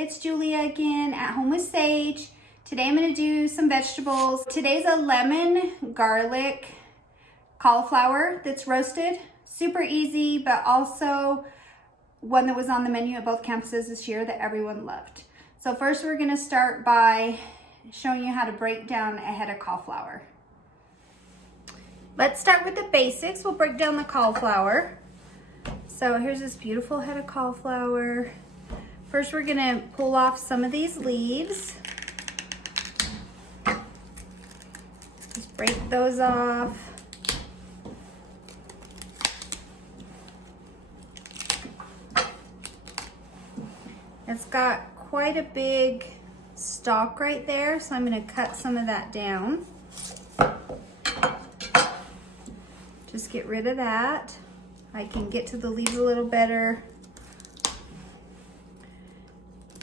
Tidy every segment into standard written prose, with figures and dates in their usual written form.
it's Julia again at Home with Sage. Today I'm gonna do some vegetables. Today's a lemon, garlic, cauliflower that's roasted. Super easy, but also one that was on the menu at both campuses this year that everyone loved. So first we're gonna start by showing you how to break down a head of cauliflower. Let's start with the basics. We'll break down the cauliflower. So here's this beautiful head of cauliflower. First we're gonna pull off some of these leaves. Just break those off. It's got quite a big stalk right there, so I'm gonna cut some of that down. Just get rid of that. I can get to the leaves a little better.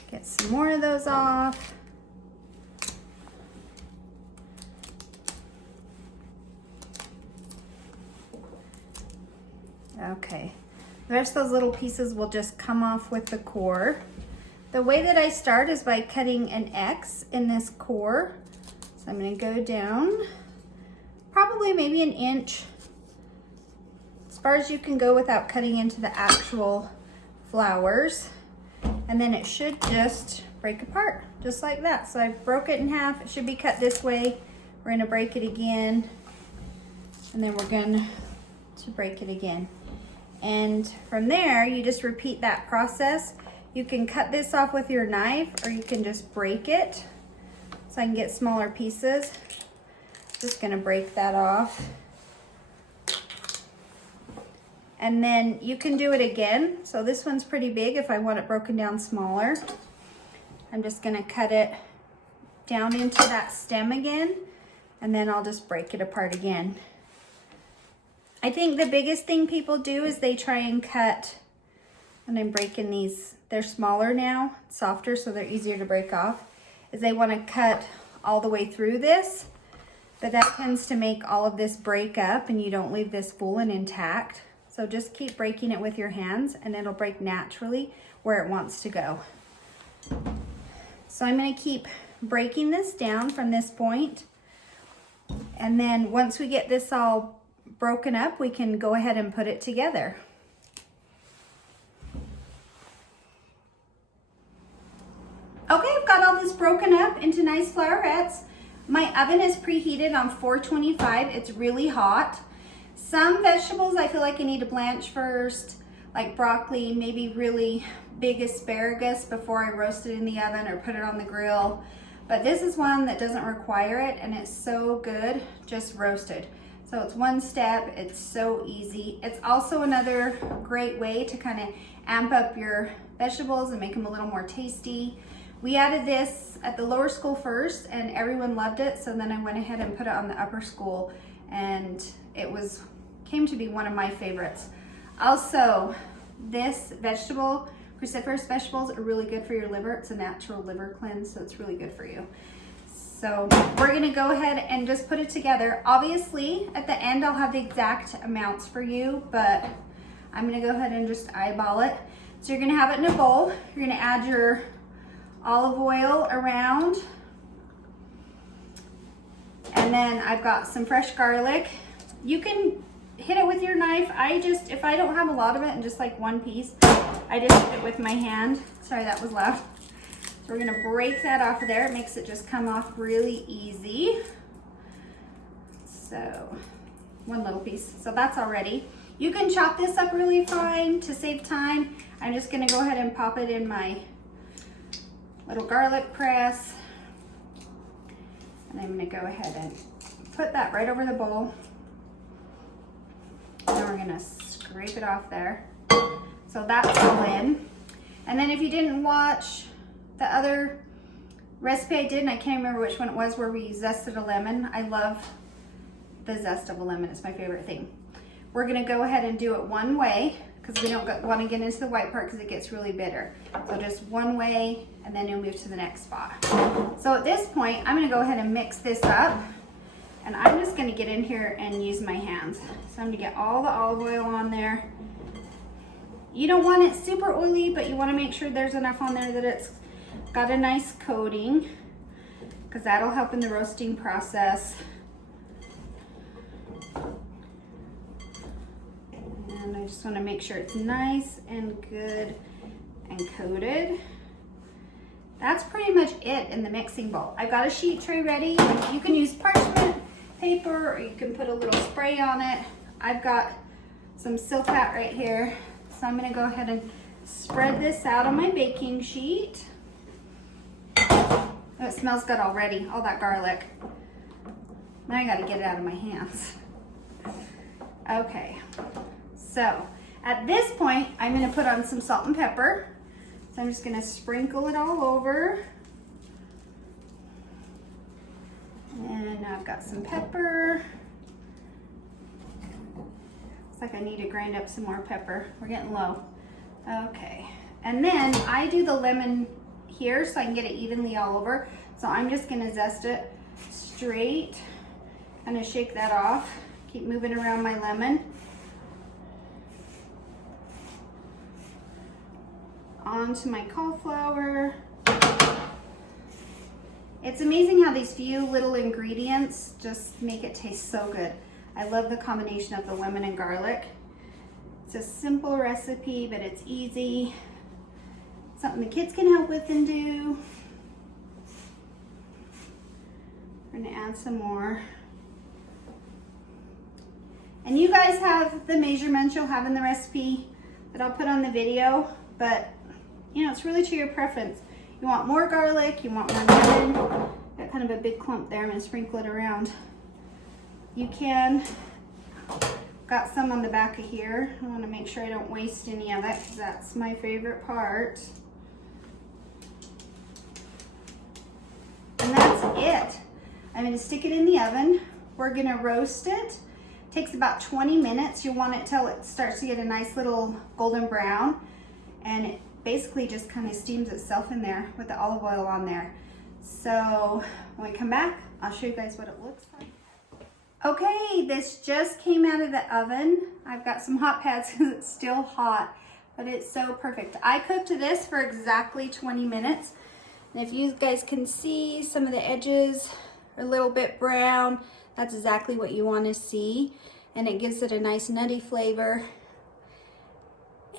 Get some more of those off. Okay, the rest of those little pieces will just come off with the core. The way that I start is by cutting an X in this core. So I'm gonna go down, probably maybe an inch, as far as you can go without cutting into the actual flowers. And then it should just break apart, just like that. So I broke it in half. It should be cut this way. We're gonna break it again, and then we're going to break it again. And from there, you just repeat that process. You can cut this off with your knife, or you can just break it so I can get smaller pieces. Just gonna break that off. And then you can do it again. So this one's pretty big if I want it broken down smaller. I'm just gonna cut it down into that stem again, and then I'll just break it apart again. I think the biggest thing people do is they try and cut, and I'm breaking these, they're smaller now, softer, so they're easier to break off, is they wanna cut all the way through this, but that tends to make all of this break up and you don't leave this full and intact. So just keep breaking it with your hands and it'll break naturally where it wants to go. So I'm gonna keep breaking this down from this point. And then once we get this all broken up, we can go ahead and put it together. Okay, I've got all this broken up into nice flowerets. My oven is preheated on 425. It's really hot. Some vegetables I feel like I need to blanch first, like broccoli, maybe really big asparagus before I roast it in the oven or put it on the grill. But this is one that doesn't require it, and it's so good, just roasted. So it's one step, it's so easy. It's also another great way to kind of amp up your vegetables and make them a little more tasty. We added this at the lower school first and everyone loved it, so then I went ahead and put it on the upper school, and it came to be one of my favorites. Also, this vegetable, cruciferous vegetables, are really good for your liver. It's a natural liver cleanse, so it's really good for you. So we're gonna go ahead and just put it together. Obviously, at the end, I'll have the exact amounts for you, but I'm gonna go ahead and just eyeball it. So you're gonna have it in a bowl. You're gonna add your olive oil around. And then I've got some fresh garlic. You can hit it with your knife. If I don't have a lot of it and just like one piece, I just hit it with my hand. Sorry, that was loud. So we're gonna break that off of there. It makes it just come off really easy. So one little piece, so that's all ready. You can chop this up really fine to save time. I'm just gonna go ahead and pop it in my little garlic press. And I'm gonna go ahead and put that right over the bowl. And then we're gonna scrape it off there. So that's all in. And then if you didn't watch the other recipe I did, and I can't remember which one it was, where we zested a lemon. I love the zest of a lemon, it's my favorite thing. We're gonna go ahead and do it one way, because we don't wanna get into the white part because it gets really bitter. So just one way, and then you'll move to the next spot. So at this point, I'm gonna go ahead and mix this up. And I'm just gonna get in here and use my hands. So I'm gonna get all the olive oil on there. You don't want it super oily, but you wanna make sure there's enough on there that it's got a nice coating because that'll help in the roasting process. And I just want to make sure it's nice and good and coated. That's pretty much it in the mixing bowl. I've got a sheet tray ready. You can use parchment paper or you can put a little spray on it. I've got some Silpat right here. So I'm going to go ahead and spread this out on my baking sheet. Oh, it smells good already, all that garlic. Now I got to get it out of my hands. Okay, so at this point, I'm going to put on some salt and pepper. So I'm just going to sprinkle it all over. And I've got some pepper. Looks like I need to grind up some more pepper. We're getting low. Okay, and then I do the lemon here so I can get it evenly all over. So I'm just going to zest it straight. Kind of shake that off. Keep moving around my lemon. Onto my cauliflower. It's amazing how these few little ingredients just make it taste so good. I love the combination of the lemon and garlic. It's a simple recipe, but it's easy. Something the kids can help with and do. We're gonna add some more. And you guys have the measurements you'll have in the recipe that I'll put on the video, but you know, it's really to your preference. You want more garlic, you want more lemon. Got kind of a big clump there, I'm gonna sprinkle it around. You can. Got some on the back of here. I wanna make sure I don't waste any of it because that's my favorite part. And that's it. I'm gonna stick it in the oven. We're gonna roast it. Takes about 20 minutes. You want it till it starts to get a nice little golden brown. And it basically just kind of steams itself in there with the olive oil on there. So when we come back, I'll show you guys what it looks like. Okay, this just came out of the oven. I've got some hot pads because it's still hot, but it's so perfect. I cooked this for exactly 20 minutes. And if you guys can see, some of the edges are a little bit brown. That's exactly what you want to see. And it gives it a nice nutty flavor.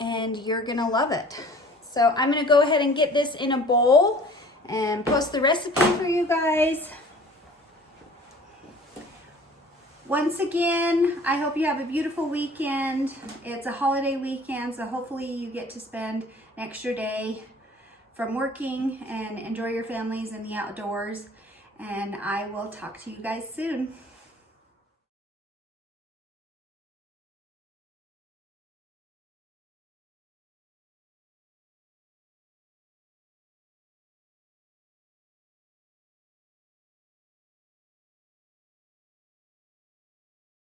And you're gonna love it. So I'm gonna go ahead and get this in a bowl and post the recipe for you guys. Once again, I hope you have a beautiful weekend. It's a holiday weekend, so hopefully you get to spend an extra day from working and enjoy your families in the outdoors. And I will talk to you guys soon.